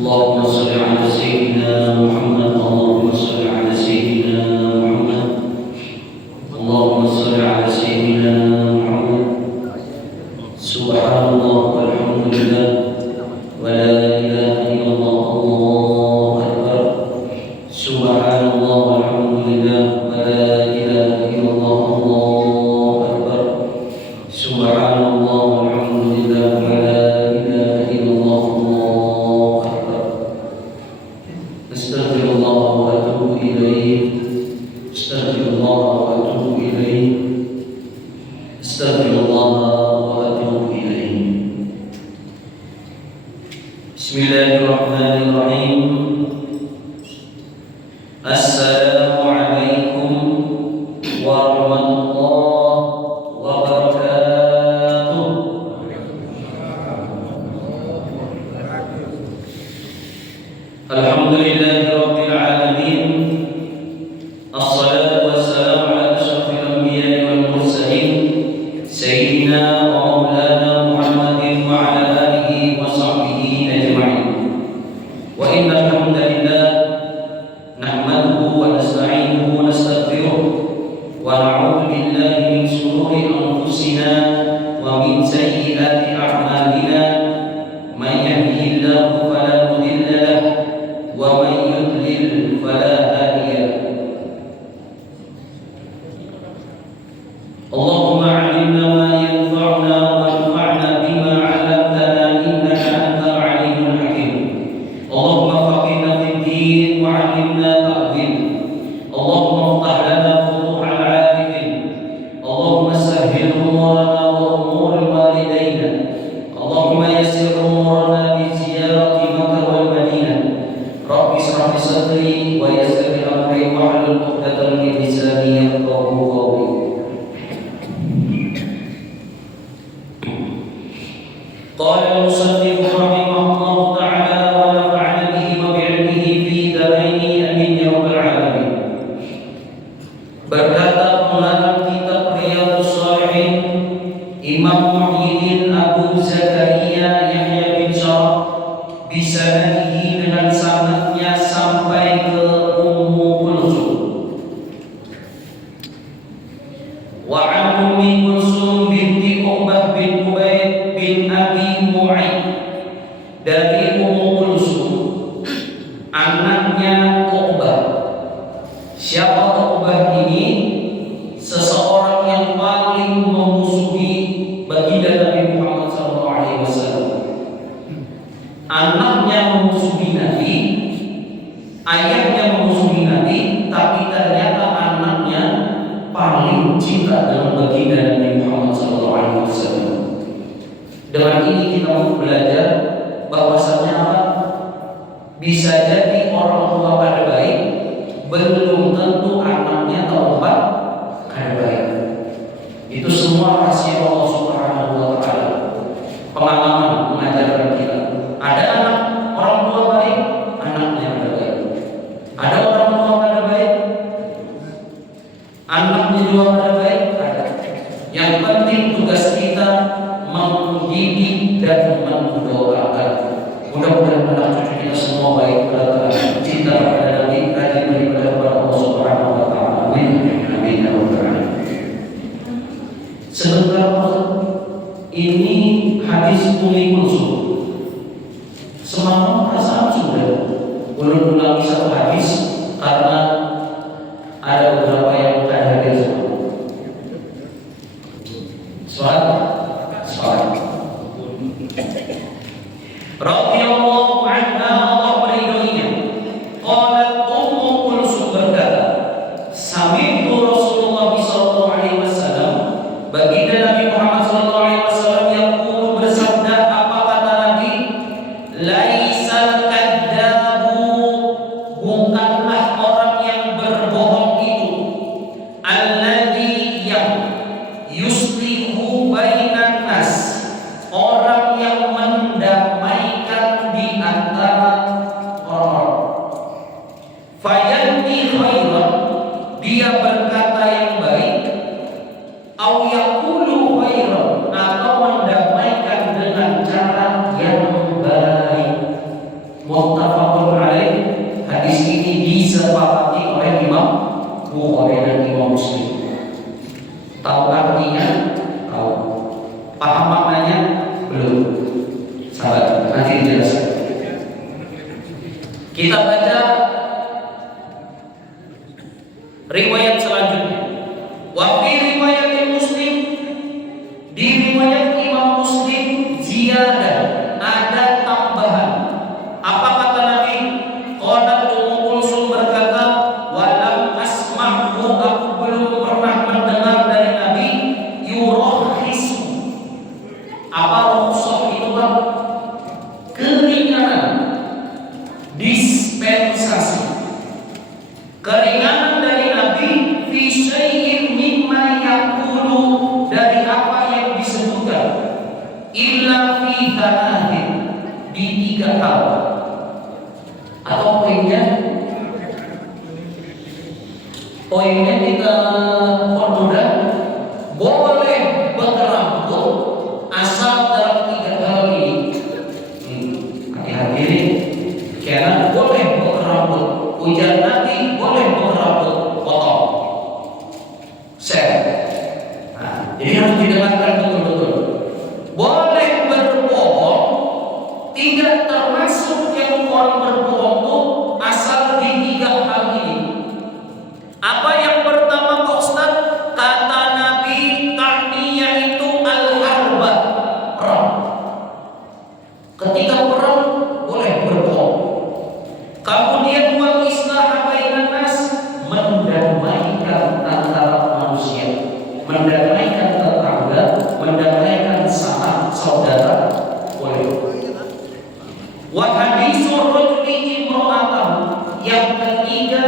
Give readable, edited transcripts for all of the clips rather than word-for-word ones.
اللهم صل على سيدنا محمد اللهم صل على سيدنا محمد اللهم صل على سيدنا محمد سبحان الله والحمد لله ولا إله إلا الله الله أكبر سبحان الله والحمد لله ولا إله إلا الله الله أكبر سبحان الله والحمد لله ولا إله إلا الله الله أكبر أستغفر الله وأتوب إليه أستغفر الله وأتوب إليه أستغفر الله وأتوب إليه بسم الله الرحمن الرحيم السلام عليكم ورحمة الله وبركاته الحمد لله رب العالمين الصلاة والسلام على أشرف الأنبياء والمرسلين سيدنا ومولانا محمد وعلى آله وصحبه أجمعين وإن الحمد لله نحمده ونستعينه ونستغفره ونعوذ بالله من شرور أنفسنا ومن سيئات أعمالنا من يهده الله فلا مضل له ومن يضلل فلا هادي له اللهم علمنا ما ينفعنا وانفعنا بما علمتنا إنك أنت العليم الحكيم اللهم فقهنا في الدين وعلمنا تأويل اللهم افتح لنا فتوح العارفين اللهم سهل أمورنا وأمور والدينا اللهم يسر أمورنا بزيارة مكة والمدينة رب اشرح لي صدري ويسر لي أمري واحلل عقدة من لساني يفقهوا قولي قال المصنف رحمه الله تعالى ونفعنا به وبعلمه في دارين آمين يا رب العالمين. Berkata pengarang kitab Riyadhus Shalihin Imam Muhyiddin Abu Zakaria Yahya bin Sharaf bisanadihi dengan sanadnya sampai ke Ummu Kulsum wa an Ummi Kulsum binti Uqbah bin Ubaid bin Abi Mu'ayyid dari Ummu Kulsum anaknya Uqbah. Siapa Uqbah ini? Seseorang yang paling memusuhi baginda Nabi Muhammad SAW. Anaknya memusuhi Nabi, ayahnya memusuhi Nabi, tapi ternyata anaknya paling cinta dengan baginda Nabi Muhammad SAW. Dengan ini kita mau belajar bahwasanya apa? Bisa jadi orang tua pada baik, belum tentu anaknya taubat pada baik. Itu semua rahasia Allah Subhanahu wa Ta'ala. Pengalaman mengajarkan kita. Ada anak orang tua baik, anaknya pada baik. Ada orang tua pada baik, anaknya juga pada baik. Ada. Yang penting tugas kita mendidik dan mendoakan. Mudah-mudahan anak cucu kita semua baik pada cinta pada Nabi, rajin beribadah kepada Allah Subhanahu wa Ta'ala. Amin. Amin ya rabbal alamin. Sebentar ini hadis Ummi Kulsum. Semalam perasaan sudah ulang-ulangi satu hadis karena ada beberapa yang ada hadir semua. Soal. Radhiyallahu anha, Allah meridhoinya. Qalat Ummu Kulsum berkata, sami'tu Rasulullah sallallahu alaihi wasallam, baginda Nabi Muhammad sallallahu alaihi wasallam yaqulu bersabda, apa kata Nabi? Laisal kadzabu, bukanlah orang yang berbohong itu, alladzi yang yuslihu bainan nas, orang yang mendamaikan di antara orang-orang. Fayanti khairan, dia berkata yang baik, au yaqulu khairan, atau mendamaikan dengan cara yang baik. Nanti dijelaskan. Kita baca riwayat selanjutnya. Wa fi riwayat Muslim, di riwayat Imam Muslim ziyadah, ada tambahan. Apa kata Nabi? Qalat Ummu Kulsum berkata, walam asma'hu, aku belum pernah mendengar dari Nabi yurahis. Apa rukhsah itu Pak? Keringanan, dispensasi, keringanan dari Nabi fi syai'in mimma yaqulu, dari apa yang disebutkan, illa fi thalathin, di 3 hal. Atau poinnya kita formulir boleh berrambut asal dalam 3 hal ini. Hati-hati karena boleh berrambut, ujar Nabi boleh berrambut potong. Jadi harus didengarkan betul-betul. Boleh berbohong, tidak termasuk yang orang berbohong itu asal di 3 hal ini. Apa yang pertama Pak Ustaz? Kata Nabi ta'niyah itu al-harba, perang. Ketika perang boleh berbohong. Kemudian wal islah bainan nas, mendamaikan antara manusia, mendamaikan tetangga, mendamaikan saudara, boleh. Wa hadisur rajuli imra'atan, yang ketiga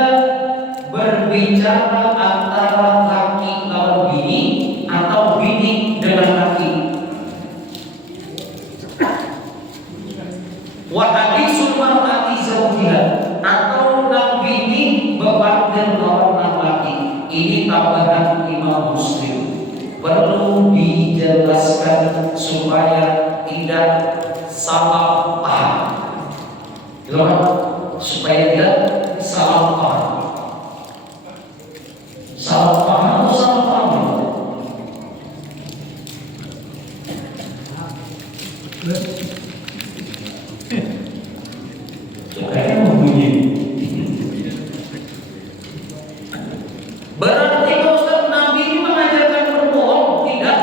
berbicara antara laki lawan bini atau bini dengan laki. Wa hadisul mar'ati zawjiha, atau nang bini bepartner lawan laki. Ini tambahan Imam Muslim. Perlu dijelaskan supaya tidak salah paham. Supaya tidak salah paham. Salah paham atau salah paham? Kayaknya membunyi. Berarti Ustaz Nabi ini mengajarkan berbohong? Tidak.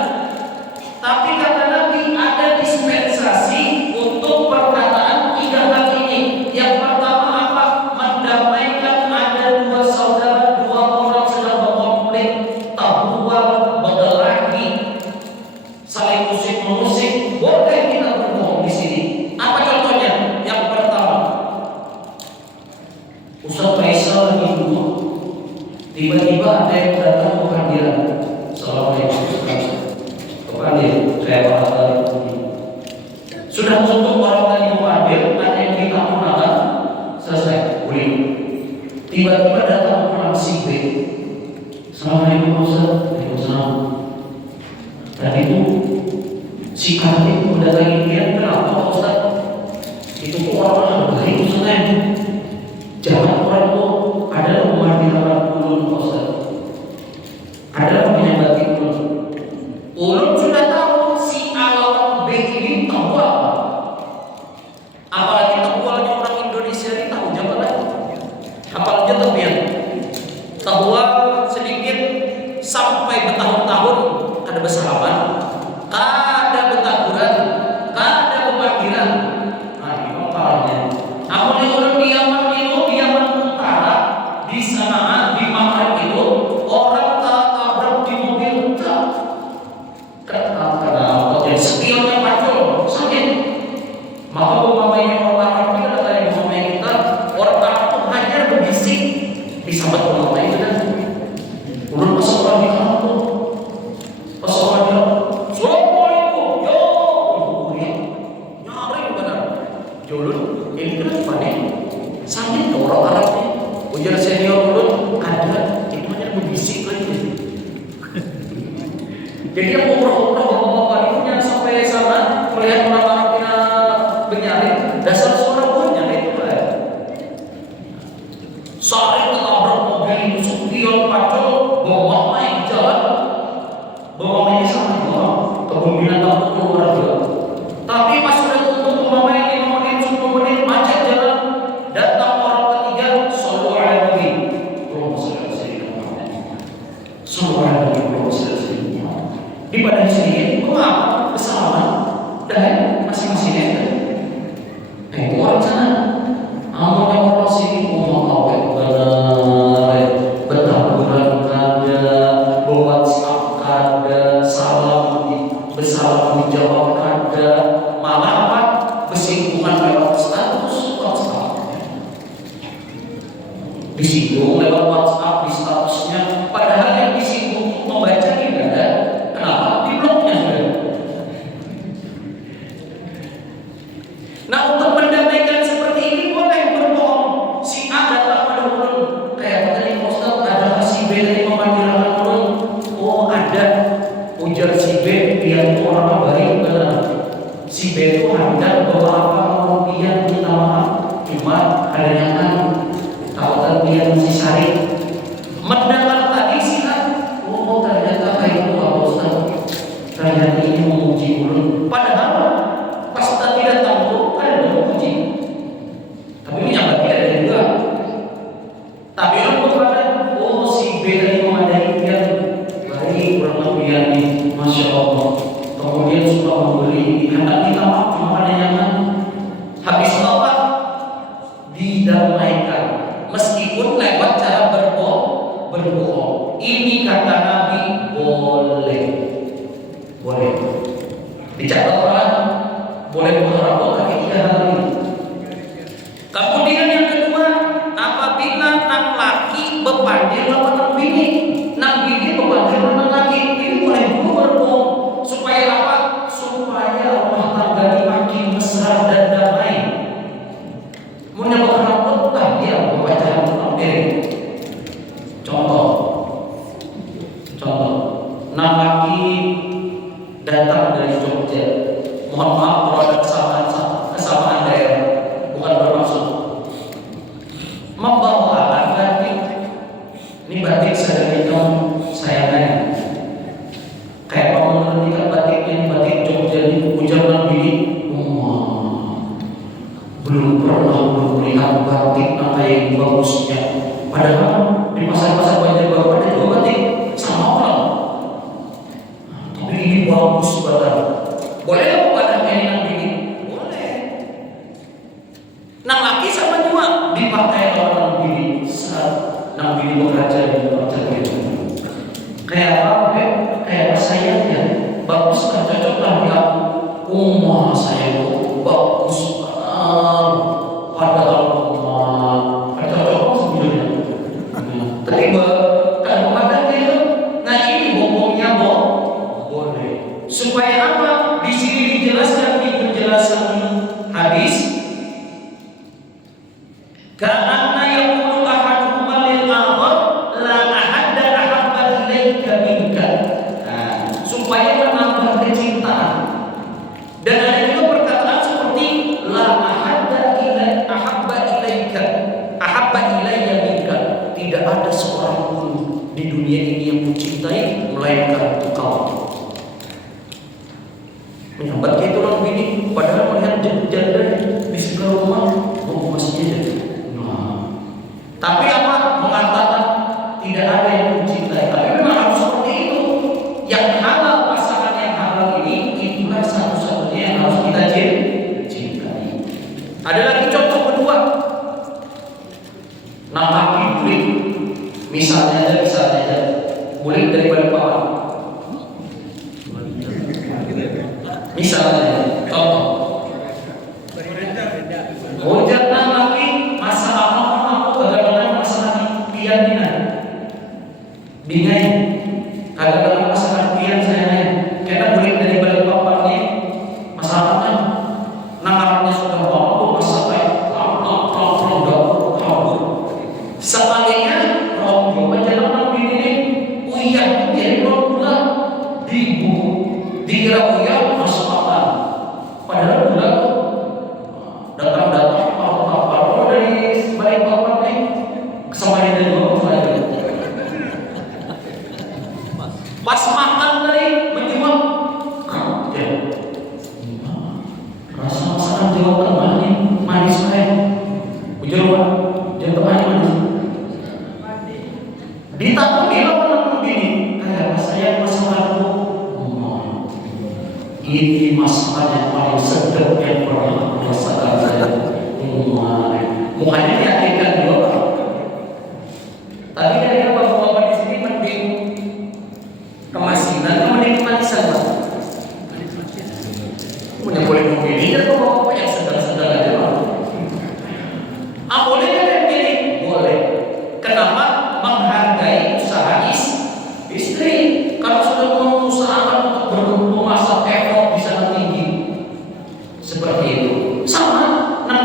Tapi kata Nabi ada dispensasi untuk perkataan 3 hal ini. Yang pertama apa? Mendamaikan ada 2 saudara, 2 orang sedang berkonflik, tabuan, berkelahi, saling musik-musik. Boleh kita berbohong di sini. Apa contohnya? Yang pertama, Ustaz Faisal lagi duduk, tiba-tiba ada yang datang ke panggilan. Assalamualaikum. Kepanggil, saya Pak. Sudah untuk orang tadi memanggil, ada yang kita kenalan, selesai, boleh. Tiba-tiba datang orang si B. Assalamualaikum Ustaz. Waalaikumsalam. Dan itu si Kartik mendatangi dia, kenapa Ustaz? Itu tuh orang baik Ustaz. Jangan orang itu ada rumah di dalam ulun Ustaz. Ada menyambati ulun. Ulun sudah tahu si A B ini tahu apa. Apalagi tahuannya orang Indonesia ini tahu jangan lagi. Apalagi tepian. Tahuan sedikit sampai bertahun-tahun ada bersalaman, ada betakuran, ada pemanggilan. Nah ini parahnya. Amun orang diaman utara di sana di Maghrib itu orang tabrak di mobil truk. Karena jadi spionnya pacul sakit. Maka mamanya orang Arab itu ada yang mamanya kita orang Arab itu hanya berbisik di sahabat mamanya itu kan. Ulun pas orang di kampung, pas orang bilang Assalamualaikum, yo, nyari benar. Ulun ini kan panik. Sakit orang Arab ini. Ujar senior ulun ada itu hanya berbisik lagi. Jadi yang umroh-umroh bapak-bapak itu yang sampai sana melihat orang Arabnya bernyari, dasar suara buahnya itu lah. Saling ketabrak mobil, spion pacul, bawa naik jalan, bawa naik sama juga, kebun binatang keluar juga. Tapi pas sudah tutup lewat status WhatsApp, disinggung lewat WhatsApp di statusnya, padahal yang disinggung membaca tidak ada. Kenapa? Di blognya sudah. Nah, untuk mendamaikan seperti ini boleh berbohong. Si A datang pada orang kayak tadi Ustaz, ada si B tadi memanggilkan orang. Oh ada, ujar si B, dia itu orang baik benar. Si B itu ada beberapa orang dia minta maaf, cuma ada yang tahu dia masih syarif. Mendengar tadi si A, oh ternyata kayak itu Pak Ustaz, ternyata ini memuji ulun. Padahal pas tadi datang tuh ada memuji, tapi ini nyambat dia ada juga. Tapi ulun berkata, oh si B tadi memadai dia baik, kurang lebih nih, masya Allah. Kemudian suka memberi, hendak kita maaf cuma ada yang habis apa? Didamaikan, meskipun lewat cara berbohong. Ini kata Nabi boleh. Dicatat orang boleh berbohong tapi tidak hal ini. Kemudian yang kedua, apabila nang laki bepanggil lawan nang bini, nang bini bepanggil lawan nang laki, ini boleh berbohong. Supaya apa? Supaya rumah tangga makin mesra dan damai. Menyebabkan apa? Dia berpacaran tentang diri. Contoh, nang laki datang dari Jogja. Mohon maaf kalau ada kesamaan daerah, bukan bermaksud membawa alat batik. Ini batik saya nanya. Kayak kamu mengertikan batiknya ini batik Jogja ini ujar Nabi, belum pernah melihat batik yang bagusnya. Padahal di pasar-pasar Banjarbaru ada juga batik sama orang. Tapi ini bagus banget. Boleh apa padanya ini Nabi ini? Boleh. Nang laki sama juga dipakai orang bini saat nang bini bekerja di tempat kerja. Kayak apa? Kayak sayangnya bagus kan, cocok lah di aku. Umah saya itu bagus banget. Padahal cocok sebenarnya. Tapi kalau padanya itu, nah ini bohongnya boleh. Supaya apa? Di sini dijelaskan di penjelasan hadis. Karena yaqulu ahaduhum lil akhar la ahadda ahabba ilaika minka. Supaya menambah kecintaan. Dan ada juga perkataan seperti la ahadda ilaika ahabba ilaika, ahabba ilayya minka. Tidak ada seorang pun di dunia ini yang mencintai melainkan engkau. Menyambat kayak itu orang bini, padahal melihat janda di sebelah rumah, oh masih jadi. Tapi apa? Mengatakan tidak ada yang mencintai. Tapi memang harus seperti itu. Yang halal, pasangan yang halal ini, itulah satu-satunya yang harus kita cintai. Ada lagi contoh kedua. Nampak bulik, misalnya bulik dari Balikpapan. Misalnya, contoh. Jangan lagi masalah apa kadang-kadang masalah keyakinan. Bingai, kadang-kadang masalah keyakinan saya nanya. Karena bulik dari Balikpapan ini masalahnya, nangarnya sudah mau masalah sekalinya rombong menjalankan diri uyah jadi bulan dikira uyah masuk akal. Padahal bulan datang apa dari Balikpapan nih kesempatan dari bawah saya. Pas makan tadi menjual rasa masakan Jawa Tengah ini manis kayak Jawa Tengah manis. Ditanya bilang begini, kayak saya masakanku, ini masakan yang paling sedap yang pernah aku rasakan saya. Mukanya diyakinkan juga. Tadi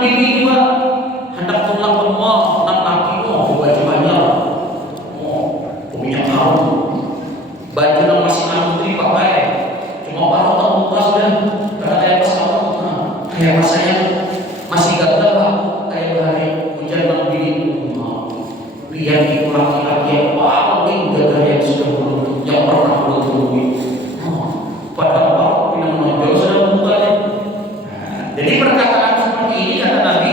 ini juga hendak pulang ke mall, anak laki baju banyak, punya kaum, baju yang masih antri pakai, cuma baru tak buka sudah, karena kayak pas kamu, kayak pas saya masih gagal pak, kayak hari hujan yang lihat itu laki-laki yang paling gagal yang sudah beruntung, yang pernah beruntung, padahal pak yang menonjol sudah membukanya. Jadi perkataan seperti ini kata Nabi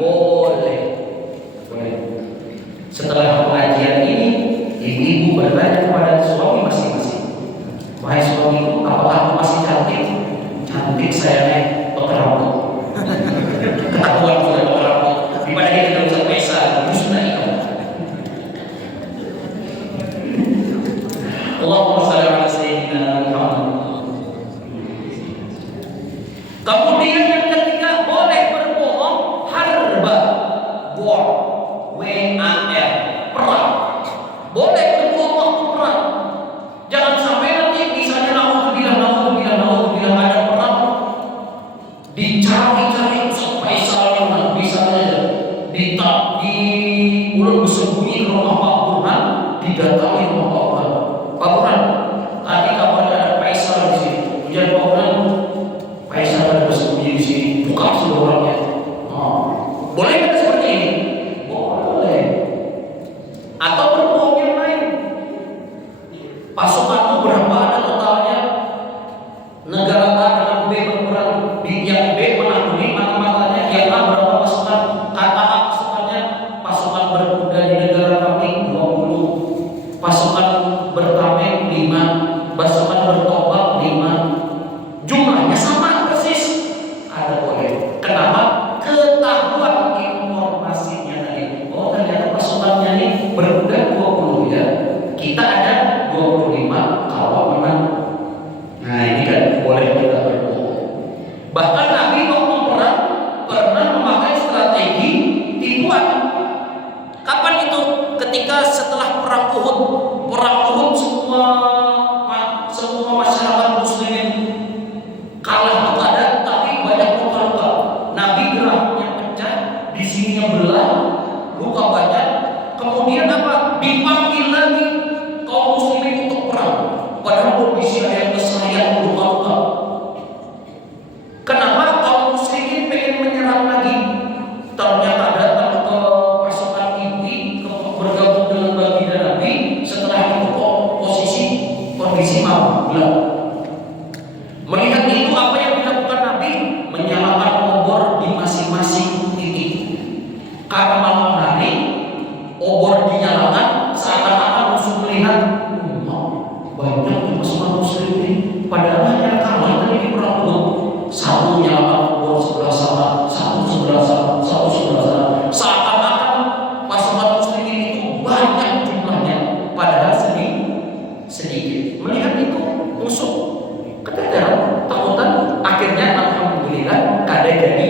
boleh. Setelah pengajian ini, ibu-ibu bertanya kepada suami masing-masing, wahai suamiku, apakah aku masih cantik? Cantik saya nih, berambut. Ketahuan sudah berambut. Daripada dia tidak usah pesa, sudah ikut. Allahumma shalli ala sayyidina Muhammad. Kemudian yang ketiga, boleh berbohong harba, W-A-R, perang. Boleh berbohong waktu perang. Jangan sampai nanti misalnya naudzubillah ada perang, dicari-cari sampai saling bisa saja, di ulang bersembunyi ke rumah Pak Burhan, didatangi rumah Pak Burhan. Pak Burhan, tadi kabarnya ada Faisal di sini. Ujian Pak Burhan, Faisal ada bersembunyi di sini, buka semua orangnya. Boleh kan seperti ini? Boleh. Atau berbohong yang lain. Pasukanmu berapa ada totalnya? Negara A dengan B berperang, yang B menangani mata-matanya, yang A berapa pasukan? Kata A pasukannya, pasukan berkuda di negara kami 20, pasukan bertameng 5, pasukan bertombak 5. Jumlahnya sama persis. Ada boleh. Kenapa? Ketahuan informasinya tadi. Oh ternyata pasukannya nih berkuda 20 ya. Kita ada 25 kalau menang. Nah ini kan boleh kita berbohong. Bahkan Nabi waktu perang pernah memakai strategi tipuan. Kapan itu? Ketika setelah perang Uhud. Perang Uhud semua masyarakat muslimin kalah itu ada, tapi banyak luka-luka. Nabi gerahnya pecah, di sininya belah, luka banyak. Kemudian apa? Dipanggil lagi kaum muslimin untuk perang. Padahal kondisi ada yang kesayang luka-luka. Kenapa kaum muslimin pengen menyerang lagi? Ternyata datang ke pasukan inti bergabung dengan baginda Nabi. Setelah itu kondisi mau gelap. Melihat itu apa yang dilakukan Nabi? Menyalakan obor di masing-masing titik. Karena malam hari obor dinyalakan, seakan-akan musuh melihat banyak pasukan muslim ini. Padahal yang kalah tadi di perang Uhud, satu nyalakan obor sebelah sana, satu sebelah sana, satu sebelah sana. Seakan-akan pasukan muslim itu banyak jumlahnya, padahal sedikit. Melihat itu musuh keteteran, takutan. Akhirnya alhamdulillah kada jadi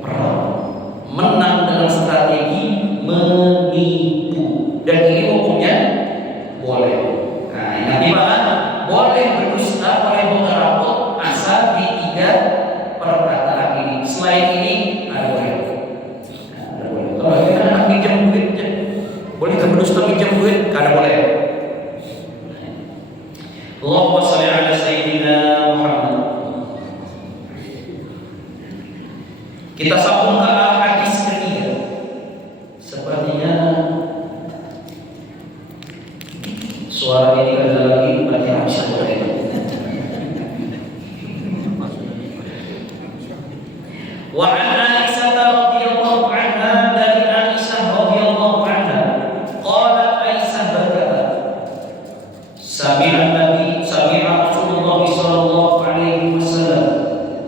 perang, menang dengan strategi menipu. Dan ini hukumnya boleh. Nah yang dimana boleh berdusta, boleh mengeraput asal di 3 perkataan ini. Selain ini ada boleh. Kalau kita nak pinjam duit, boleh ke berdusta pinjam duit? Kada boleh. Allahumma shalli ala sayyidina Muhammad. Kita sambung ke hadis ketiga. Sepertinya suara ini ada lagi, berarti habis suara itu. Wa an Aisyah radhiyallahu anha, dari Aisyah radhiyallahu anha, qalat Aisyah berkata, Sami'a Rasulullah sallallahu alaihi wasallam.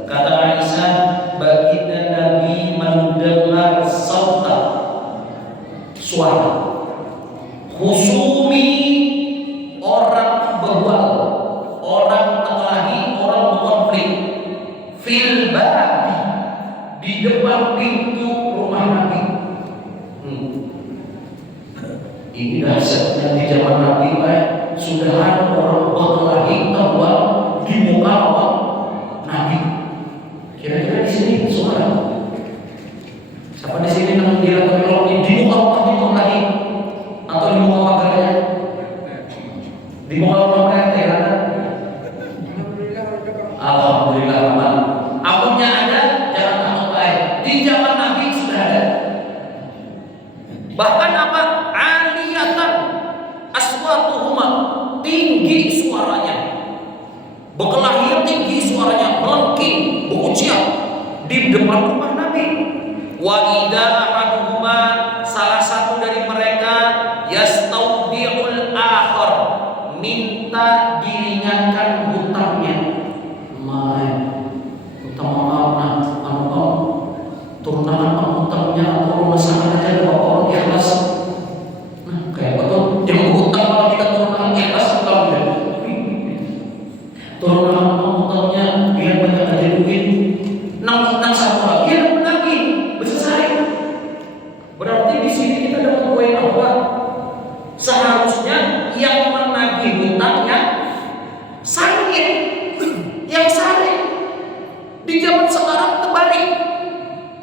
Kata Aisyah, baginda Nabi mendengar suara husumi, orang berbual, orang terkelahi, orang berkonflik, fil babi, di depan pintu rumah Nabi. Ini dahsyatnya di zaman Nabi, sudah ada orang berkelahi terbual di muka orang Nabi. Kira-kira di sini suara Siapa di sini yang dia terloknya di muka rumahnya kok lagi atau di muka pagarnya? Di muka rumah PRT ada? Alhamdulillah aman. Akunnya ada, jangan takut baik. Di zaman Nabi sudah ada. Bahkan apa? Aliyatan aswatuhuma, tinggi suaranya. Berkelahi tinggi suaranya, melengking, berujian di depan rumah Nabi. Wa idza ahaduhuma, salah satu dari mereka yastaudiul akhar, minta diringankan hutangnya. Hutang maaf turunan hutangnya atau masalah aja bapak ikhlas. Nah, kayak betul yang hutang kalau kita turunan ikhlas hutang deh. Turunan hutangnya biar banyak aja duit. Nang satu lagi yang menagih besar. Berarti di sini kita dapat poin apa? Seharusnya yang menagih hutangnya sakit, yang sakit. Di zaman sekarang terbalik,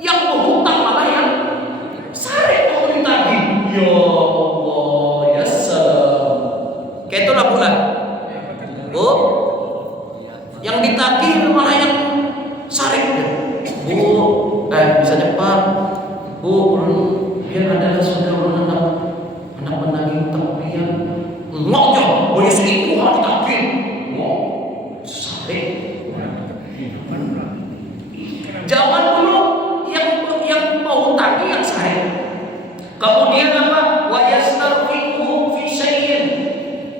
yang berhutang malah yang sakit kalau ditagih. Ya Allah, ya salam. Kayak itulah bulan. Bu, yang ditagih malah yang sakit. Bu, bisa cepat. Bu, biar ada saudara anak menagih hutang dia. Ngok boleh segitu hal ditagih. Ngok, sakit. Zaman dulu yang mau tagih yang sakit. Kemudian apa? Wa yastarfiquhu fi syai'in.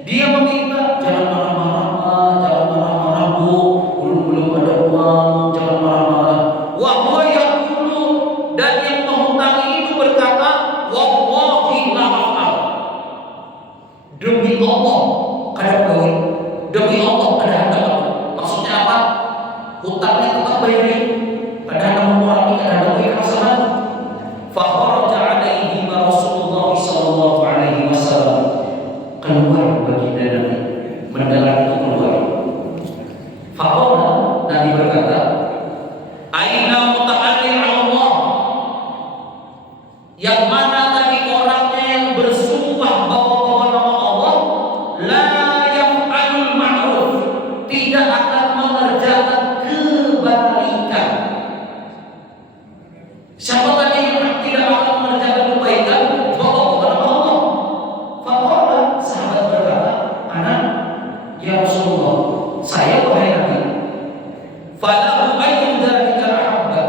Dia meminta jangan marah-marah, Bu. Belum ada uang, jangan marah-marah. Wa huwa yaqulu, dan yang menghutangi itu berkata, wallahi la af'al. Demi Allah, kada gawe. Demi Allah kada hendak. Maksudnya apa? Hutangnya tetap bayarin. Kada hendak mengurangi, kada hendak ikhlasan. Fa kharaja alaihi Rasulullah sallallahu alaihi wasallam. Keluar baginda Nabi, mendengar itu keluar. Faqala, Nabi berkata, aina muta'alli Allah, yang mana tadi orangnya yang bersumpah bawa-bawa nama Allah, la yaf'alul ma'ruf, tidak akan mengerjakan kebaikan. Siapa tadi yang tidak akan mengerjakan kebaikan? Bawa-bawa nama Allah. Faqala, sahabat berkata, ana ya Rasulullah, saya wahai Nabi. Falahu ayyu dzalika ahabba.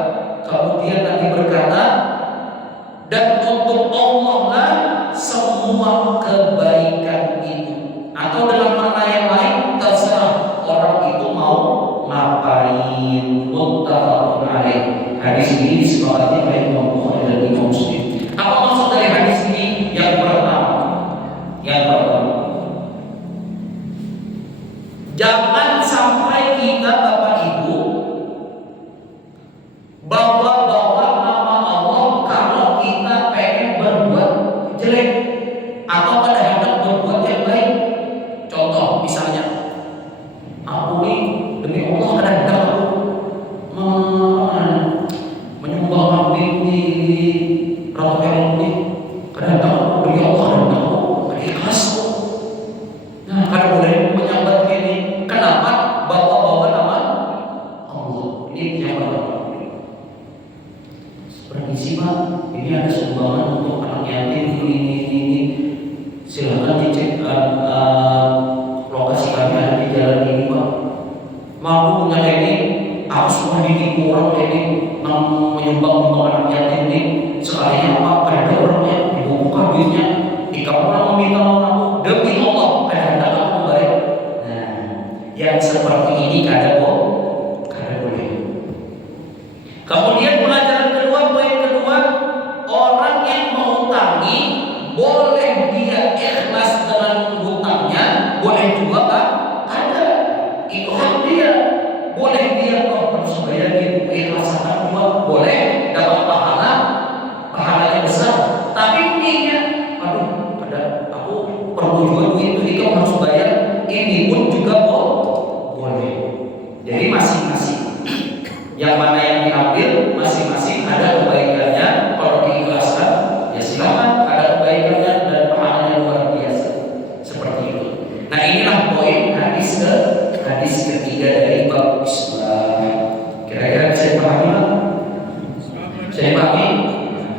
Kemudian Nabi berkata, dan untuk Allah lah semua kebaikan itu. Atau dalam makna yang lain, terserah orang itu mau ngapain. Muttafaqun alaih. Hadis ini disepakati oleh Imam Bukhari dan Imam Muslim. Apa maksud dari hadis ini? Yang pertama, jangan sampai kita Bapak Ibu bawa-bawa nama Allah kalau kita pengen berbuat jelek atau pada hendak berbuat yang baik. Contoh misalnya, aku nih demi Allah kada hendak aku menyumbang rambut di Ratu Elok nih, kada hendak aku demi Allah, kada hendak aku, kada ikhlas. Nah, kada boleh menyambat gini. Kenapa? Bawa-bawa nama Allah. Ini yang pertama. Permisi Pak, ini ada sumbangan untuk anak yatim ini. Silakan dicek lokasi kami ada di jalan ini Pak. Mampu punya ini, aku semua didik kurang ini menyumbang untuk anak yatim ini. Sekalinya apa? Ada orangnya dibuka duitnya. Jika orang meminta aku demi Allah, ada hendak aku membayar. Nah, yang seperti ini kada boleh. Kemudian pelajaran kedua, poin kedua, orang yang menghutangi boleh dia ikhlas dengan hutangnya, boleh juga Pak, ada. Itu hak dia. Boleh dia persebaya gitu, ikhlasakan juga boleh dapat pahalanya besar. Tapi intinya, aku perlu juga duit itu kamu harus bayar. Ini pun juga boleh. Saya pahami.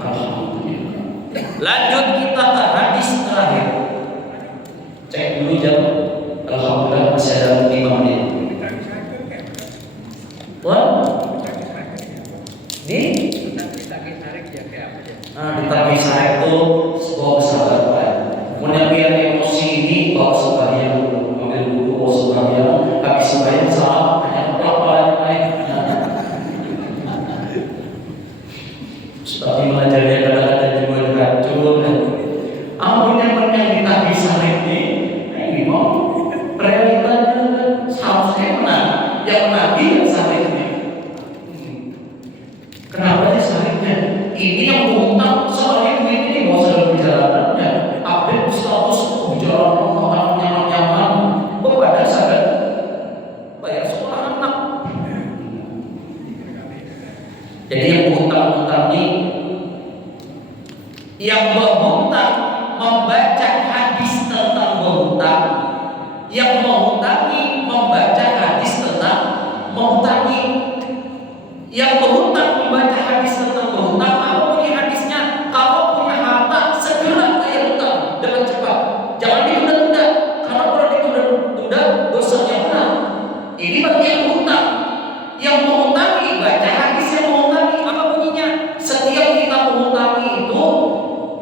Alhamdulillah. Lanjut kita ke hadis terakhir. Cek dulu jam. Alhamdulillah masih ada 5 menit. Wah? Ditagih sarek itu bawa kesabaran. Kemudian biar emosi ini bawa sembahyang dulu, ambil dulu bawa sembahyang, habis sembahyang salam, hanya apa lain. Tapi mengajarnya kata-kata juga racun. Ampun yang ditagih sarek ini mau realitanya seharusnya menang, yang menagih yang sarek ini. Kenapa sih sareknya? Ini yang mengutang soalnya duit ini mau sedang perjalanannya, update status pembicaraan orang nyaman-nyaman, bepada sadar bayar sekolah anak. Jadi yang mengutang ini, yang berhutang membaca hadis tentang berhutang, yang menghutangi membaca hadis tentang menghutangi, yang berhutang membaca hadis tentang berhutang. Apa punya hadisnya? Kalau punya harta segera bayar hutang dengan cepat, jangan ditunda-tunda, karena kalau ditunda-tunda dosanya benar. Ini bagi yang berhutang. Yang menghutangi baca hadis yang menghutangi. Apa bunyinya? Setiap kita menghutangi itu,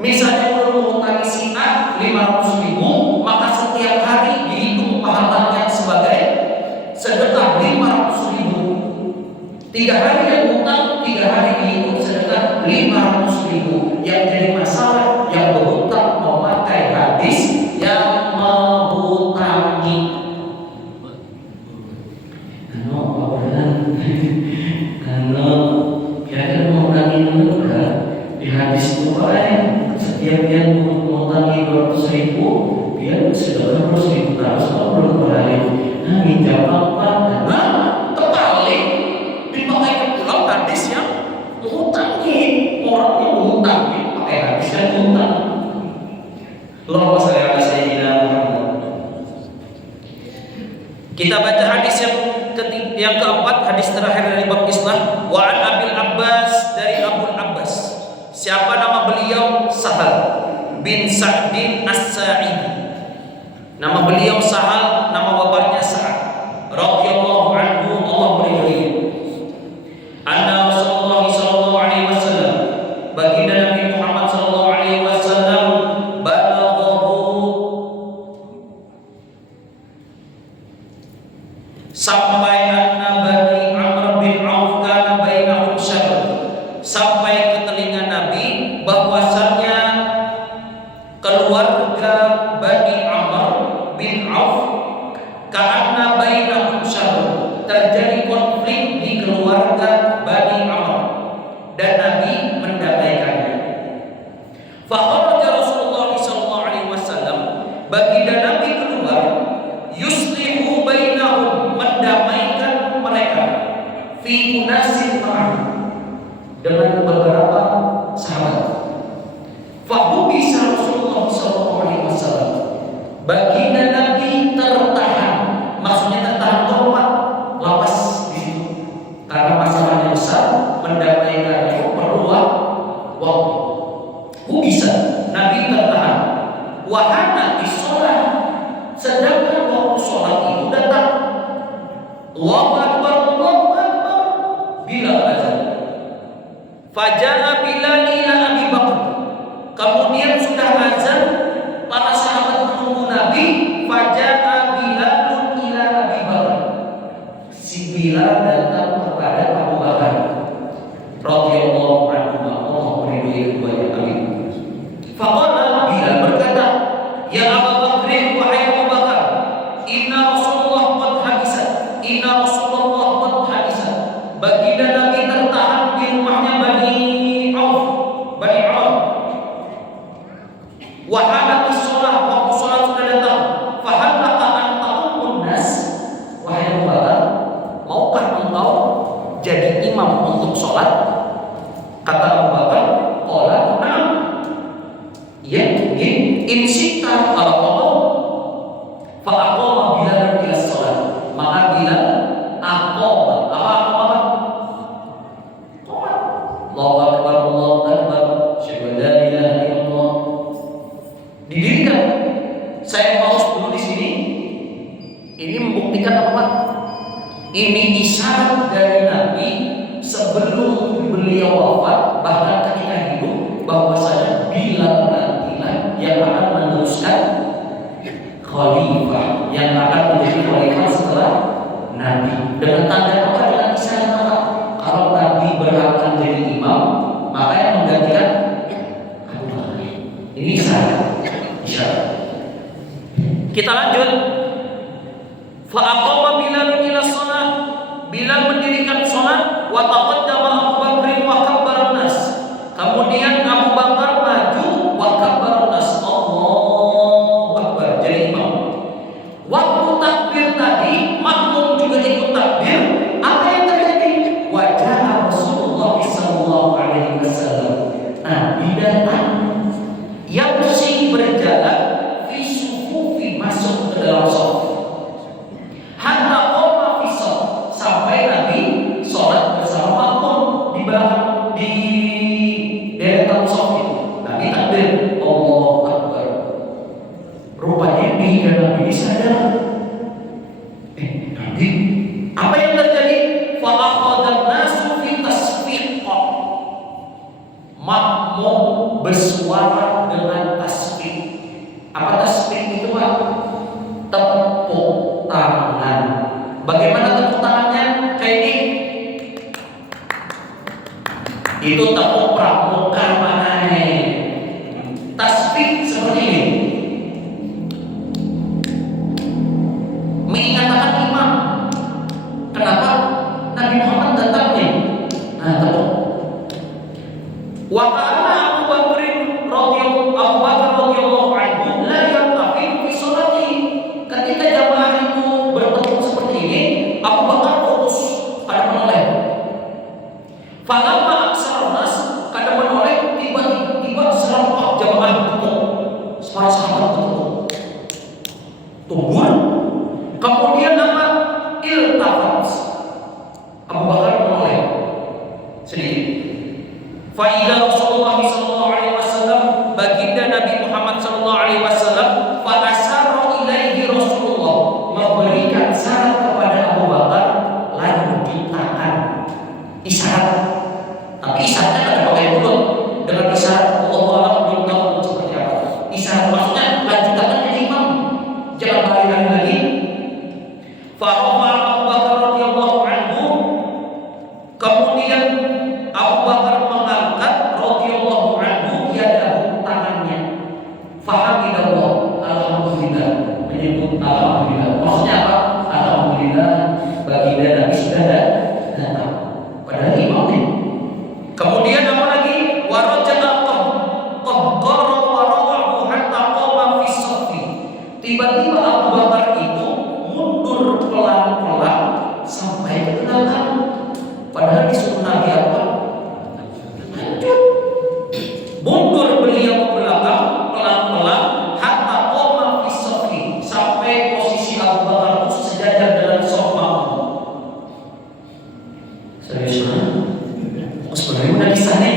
misalnya kalau menghutangi si A 500.000, maka setiap hari dihitung pahalanya sebagai sedekah 500.000. 3 hari yang hutang, 3 hari dihitung sedekah 500.000. Yang jadi masalah yang berhutang memakai hadis yang menghutangi. Kalau kira-kira mengurangi juga di hadis itu setiap yang mengutangi 200.000 dia sedekah 200.000 terus kalau per hari. Minta apa? Terbalik dipakai pulang hadis yang menghutangi, orang yang menghutangi pakai hadis yang menghutangi. Allahumma shalli ala sayyidina Muhammad. Kita baca hadis yang keempat, hadis terakhir dari bab Islah. Wa an Abil Abbas, dari Abu Abbas. Siapa nama beliau? Sahal bin Sa'din As-Sa'idi. Nama beliau Sahal, nama bapaknya Sa'ad. Radhiyallahu anhu, Allah meridhoi. Anna Rasulullah sallallahu alaihi wasallam, baginda Nabi Muhammad sallallahu alaihi wasallam, balaghahu, sampai anna Bani Amr bin Auf kana bainahum syarr, sampai ke telinga Nabi bahwasannya keluarga Bani Amr bin Auf karena bainahum syarr, terjadi konflik di keluarga Bani Amr dan Nabi mendamaikannya. Fa kharaja Rasulullah sallallahu alaihi wasallam, baginda Nabi keluar, yuslihu bainahum, mendamaikan mereka, fi unasin ma'ah, dengan beberapa sahabat. Fahu bisa Rasulullah SAW, baginda Nabi tertahan, maksudnya tertahan tobat, lapas di situ, karena masalahnya besar, mendamaikan itu perlu waktu. Bisa Nabi tertahan. Wahana di sholat, sedangkan waktu sholat itu datang. Allahu Akbar, Allahu Akbar, bila azan. Faja'a Bilal ila Abi Bakar. Kemudian sudah azan, para sahabat menunggu Nabi. Faja'a Bilal ila Abi Bakar. Si Bilal datang kepada Abu Bakar radhiyallahu anhu, Allah meridhoi keduanya. Amin. Faqala, Bilal berkata, ya Abu Bakr, wahai Abu Bakar, inna Rasulullah qad habisa, inna Rasulullah qad habisa, baginda Nabi tertahan di rumahnya Bani Auf, Bani Auf. Wahana sholat, waktu sholat sudah datang. Fahallaka Akbar, Allahu Akbar, asyhadu an la ilaha illallah. Didirikan. Saya pause dulu di sini. Ini membuktikan apa, Pak? Ini isyarat dari Nabi sebelum beliau wafat, bahkan ketika hidup, bahwasanya Bilal nantilah yang akan meneruskan khalifah, yang akan menjadi khalifah setelah Nabi. Dengan tanda apa? Dengan isyarat apa? Kalau Nabi berhak menjadi imam, maka yang menggantikan Abu Bakar. Ini isyarat. Kita lanjut. Fa aqama Bilal ila shalah. Bilal mendirikan salat, wa taqaddama Abu Bakr wa kabbara nas. Kemudian Abu Bakar maju wa kabbara nas. Allahu Akbar, jadi imam. Waktu takbir tadi, makmum juga ikut takbir. Apa yang terjadi? Wajah Rasulullah sallallahu alaihi wasallam. Nabi datang. Yang sing berjalan fi sufufi, masuk ke dalam shaf. Hatta qoma fi shaf, sampai Nabi sholat bersama makmum di belakang di deretan shaf itu. Nabi takbir, Allahu Akbar. Rupanya Nabi disadar. Nabi, apa yang terjadi? Fa akhadhan nasu fi tasfiq. Makmum bersuara dengan tasbih. Apa tasbih itu, Pak? Tepuk tangan. Bagaimana tepuk tangannya? Kayak ini. Itu tepuk pramuka manane. Tasbih seperti ini. Mengatakan imam. Kenapa? Nabi Muhammad datang nih. Nah, tepuk. Wa kana Abu Bakar radhiyallahu anhu la yartafi fi sholati. Ketika jamaah itu bertemu seperti ini, Abu Bakar fokus pada menoleh. Falamma aksara nas, kada menoleh, tiba-tiba serempak jamaah bertemu. Para sahabat bertemu. Tubur. Kemudian apa? Iltafat. Abu Bakar menoleh sedikit. Faidah Rasulullah sallallahu alaihi wasallam, baginda Nabi Muhammad sallallahu alaihi wasallam, fa asyara ilaihi Rasulullah, memberikan syarat kepada Abu Bakar, lalu ditahan. Isyarat. Tapi isyaratnya ada pakai mulut. Dengan isyarat Allah alam belum tahu seperti apa. Isyarat maksudnya lanjutkan jadi imam. Jangan balik lagi. Fa Abu Bakar radhiyallahu anhu, kemudian Abu Bakar mengangkat radhiyallahu anhu yadahu, tangannya. Fahamidallah, alhamdulillah, menyebut alhamdulillah. Maksudnya apa? Alhamdulillah, baginda Nabi sudah datang. Padahal imam nih. Kemudian apa lagi? Waraja'a qahqara wa ra'ahu hatta qama fi shaffi. Tiba-tiba Abu Bakar itu mundur pelan-pelan sampai ke belakang. Padahal disuruh Nabi apa? Lanjut. Mundur beliau ke belakang pelan-pelan hatta qoma fi shaffi, sampai posisi Abu Bakar itu sejajar dengan shaf makmum. Serius kan? Sebenarnya udah di sana.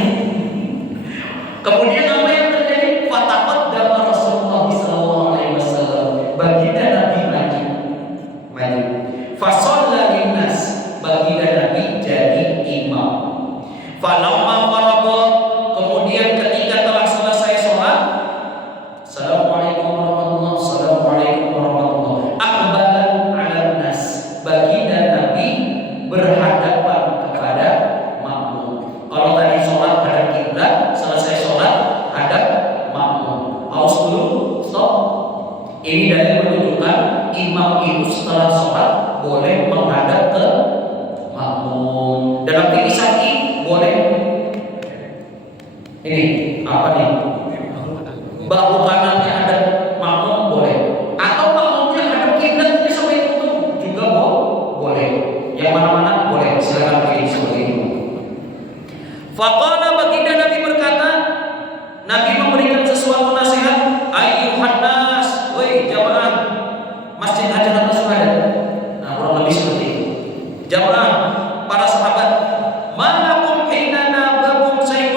Kemudian apa yang terjadi? Fataqaddama Rasulullah sallallahu alaihi wasallam, baginda Nabi maju. Fasalla linnas, baginda Nabi jadi imam. Falamma faragha, kemudian ketika telah selesai sholat, Assalamualaikum warahmatullahi wabarakatuh, Assalamualaikum warahmatullahi wabarakatuh, aqbalan 'alan nas, baginda Nabi berhadapan kepada makmum. Kalau tadi sholat hadap kiblat, selesai sholat hadap makmum. Pause dulu, stop. Ini dalil menunjukkan imam itu setelah sholat boleh menghadap ke makmum. Dalam fikih syar'i boleh. Ini apa nih? Bahu kanannya ada makmum boleh. Atau makmumnya hadap kiblat bisa itu juga boleh. Yang mana-mana boleh. Silakan pilih seperti itu. Faqala, baginda Nabi berkata, Nabi memberikan sesuatu nasihat, ayyuhan nas, woi jamaah Masjid Hajar Aswad. Nah, kurang lebih seperti itu. Jamaah para sahabat, malakum hina nabakum sayyid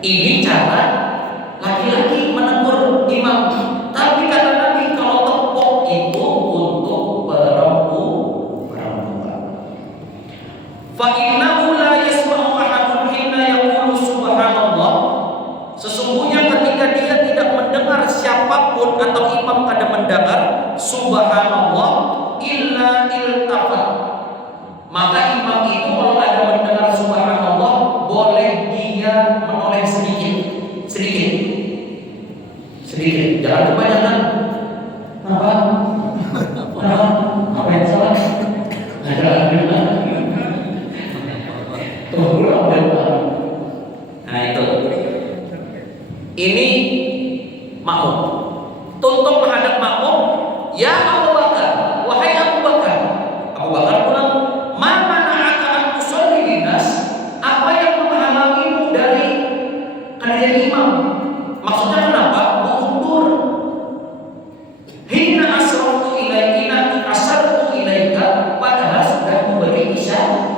Ini cara laki-laki menegur imam. Tapi kata Nabi, kalau tepuk itu untuk perempuan. Fa innahu la yasma'u ahadun hina yaqulu subhanallah. Sesungguhnya ketika dia tidak mendengar siapapun atau imam kada mendengar subhanallah illa iltafat. Maka imam itu kalau ada mendengar subhanallah boleh dia menoleh sedikit, jangan kebanyakan. Apa yang salah? Nah itu. Ini makmum. Tuntut menghadap makmum. Ya Abu Bakar, wahai Abu Bakar. Abu Bakar pulang. Ma mana'aka an tusalli linnas? Apa yang menghalangimu dari jadi imam? Maksudnya kenapa? Mengundur. Hina asrartu ilaika, padahal sudah memberi isyarat.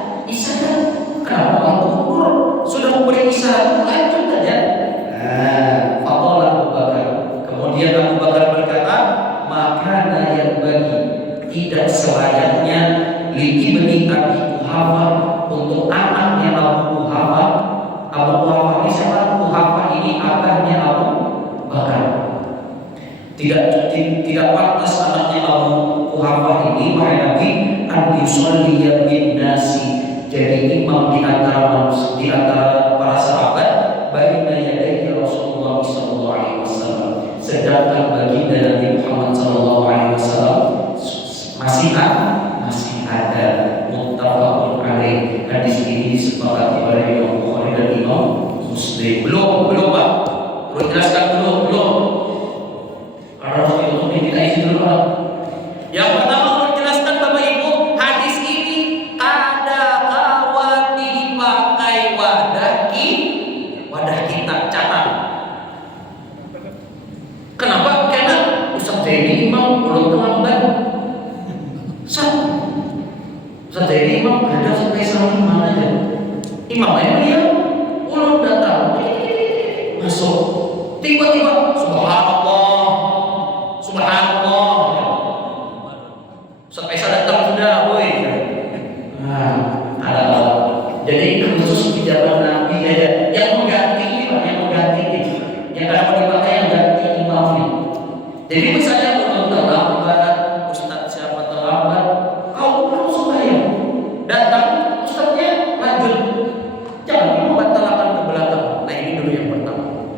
Kenapa kamu mengundur? Sudah memberi isyarat, lanjut saja. Faqala Abu Bakar. Kemudian Abu Bakar berkata, maka yang bagi tidak selayaknya li ibni Abi Quhafah, untuk anaknya Abu Quhafah. Abu Quhafah ini siapa? Quhafah ini abahnya Abu Bakar. Tidak pantas anaknya Abu Quhafah ini, wahai Nabi, an yusalliya bin nasi, jadi imam di antara para sahabat, baina yadayhi Rasulullah sallallahu alaihi wasallam. Sedangkan baginda Nabi Muhammad sallallahu alaihi wasallam masih ada. Muttafaqun alaih. Hadis ini disepakati oleh Imam Bukhari dan Imam Muslim. Belum Pak. Perlu jelaskan belum. Karena waktu kita isi dulu Pak. Yang pertama perlu jelaskan Bapak Ibu, hadis ini ada kawat dipakai wadah kita, catat. Kenapa? Karena Ustaz Zaini imam belum terlambat. Ustaz Zaini imam ada sampai saling mana aja. Imamnya dia ulun datang masuk, tiba-tiba subhanallah. Sampai saya datang sudah, woi. Ada. Jadi khusus di zaman Nabi ada yang mengganti imam, yang kadang dipakai yang ganti imam ini. Jadi misalnya ulun terlambat, ustaz siapa terlambat, kau sembahyang, datang ustaznya lanjut, jangan membatalkan ke belakang. Nah ini dulu yang pertama.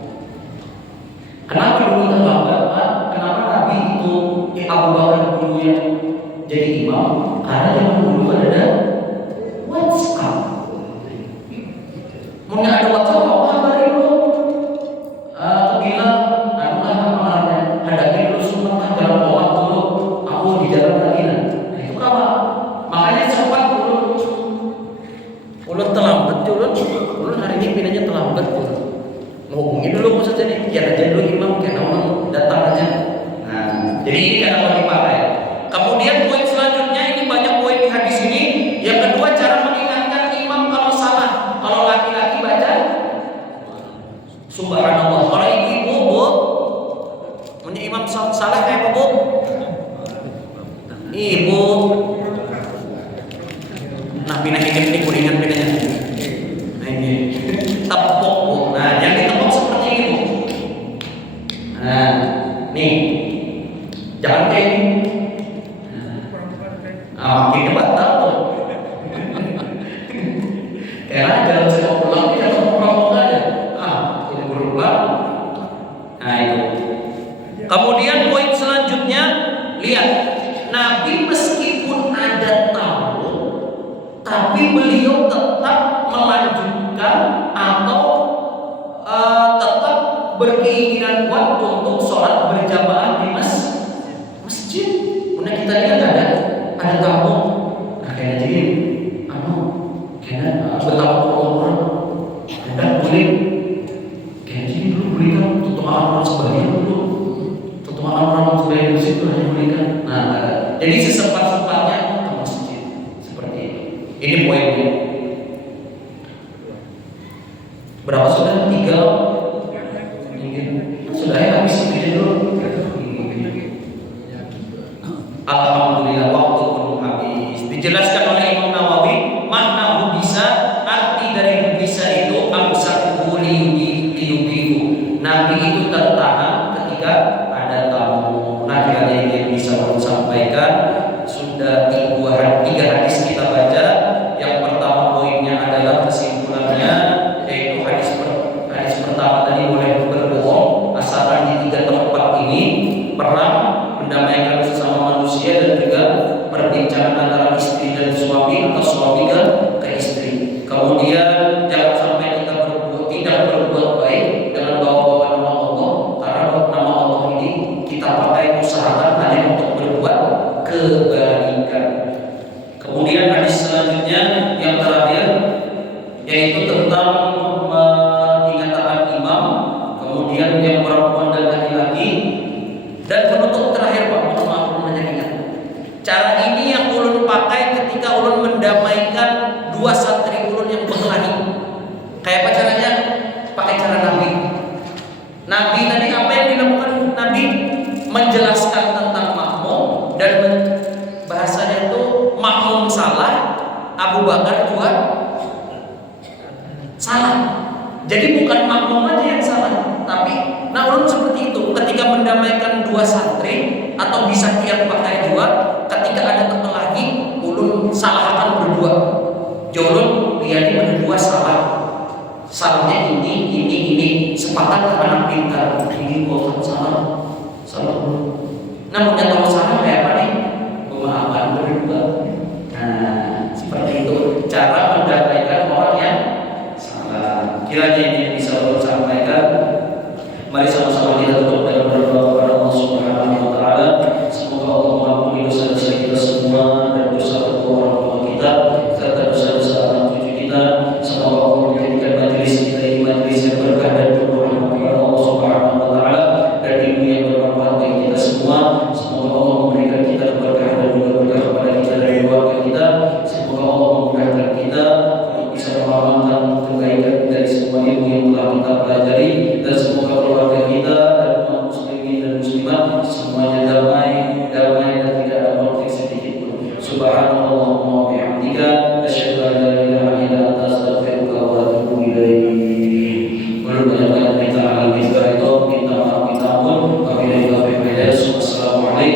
Kenapa dulu terlambat Pak? Kenapa Nabi itu Abu Bakar dulu yang jadi imam? Karena zaman dulu ada WhatsApp. Mungkin ada WhatsApp, apa kabar dulu? Bilang, anulah namanya, hadapi dulu sunnah dalam sholat dulu. Aku di jalan Madinah. Nah itu kabar. Makanya sempat ulun terlambat, ulun hari ini pinanya terlambat. Mau hubungi dulu maksudnya nih, biar aja dulu imam, karena orang datang aja. Nah, jadi ini cara dipakai. Kemudian poin selanjutnya, ini banyak poin di hadis ini. Yang kedua, cara mengingatkan imam kalau salah. Kalau laki-laki baca subhanallah. Kalau ibu-ibu, Bu, punya imam salah kayak apa, Bu? Ibu. Nah, pindah ini kuningan pinahnya. Nah ini tepuk, Bu. Nah, yang ditepuk seperti ini, Bu. Nah, nih. Jangan kayak ini. Makin batal tuh. Karena dalam sebuah pulang dia harus pulang aja. Ini berulang. Nah itu. Kemudian poin selanjutnya, lihat, Nabi meskipun ada tamu, tapi beliau tetap melanjutkan atau tetap berkeinginan kuat untuk sholat berjamaah di masjid. Kemudian kita lihat ada tamu, nah kayaknya jadi, kayaknya bertamu orang, dan boleh, kayaknya jadi dulu berikan tutup orang sebagian dulu, tutup orang sebagian di situ hanya berikan. Nah, jadi sesempat-sempatnya ke masjid seperti ini. Ini poinnya. Berapa sudah? 3 dijawab? Sudah ya, habis itu dulu. Alhamdulillah, waktu belum habis. Dijelaskan oleh Imam Nawawi, makna bisa, arti dari bisa itu amsakuhu liyudihu. Nabi itu tertahan ketika ada tamu. Nabi ada yang bisa sampaikan. Sudah 3 hadis kita baca. Yang pertama poinnya adalah kesimpulannya, yaitu hadis pertama tadi boleh berbohong asalkan di 3 tempat ini: perang, mendamaikan sesama manusia, dan juga perbincangan antara istri dan suami atau suami ke istri. Kemudian jangan sampai kita tidak berbuat baik dengan bawa-bawa nama Allah, karena nama Allah ini kita pakai usahakan hanya untuk berbuat kebaikan. Kemudian hadis selanjutnya yang terakhir, yaitu tentang mengatakan imam, kemudian yang perempuan dan laki-laki. Dan penutup terakhir, Pak, mohon maaf menanyakan. Cara ini yang ulun pakai ketika ulun mendamaikan 2 santri ulun yang berkelahi. Kayak apa caranya? Pakai cara Nabi. Nabi tadi apa yang dilakukan Nabi? Menjelaskan tentang makmum, dan bahasanya itu makmum salah, Abu Bakar juga salah. Jadi bukan makmum aja yang salah, tapi ulun seperti itu. Ketika mendamaikan 2 santri atau bisa tiap pakai 2, ketika ada terkelahi, ulun salahkan berdua. Ulun lihat berdua salah. Salahnya ini sepakat anak pintar. Ini kok salah. Namun yang tahu salah kayak apa nih? Pemahaman berdua. Nah, seperti itu cara mendamaikan orang yang salah. Kiranya ini bisa ulun sampaikan. Mari sama-sama kita tutup dengan berdoa kepada Allah Subhanahu wa taala. Semoga Allah mengampuni dosa-dosa kita semua dan dosa kedua orang tua kita serta dosa-dosa anak cucu kita. Semoga Allah menjadikan majelis kita ini majelis yang berkah dan berdoa kepada Allah Subhanahu wa taala dan ilmu yang bermanfaat bagi kita semua. Semoga Allah memberikan kita berkah dan juga berkah kepada kita dan keluarga kita. Semoga Allah memudahkan kita untuk bisa mengamalkan kebaikan dari semua ilmu yang telah kita pelajari dan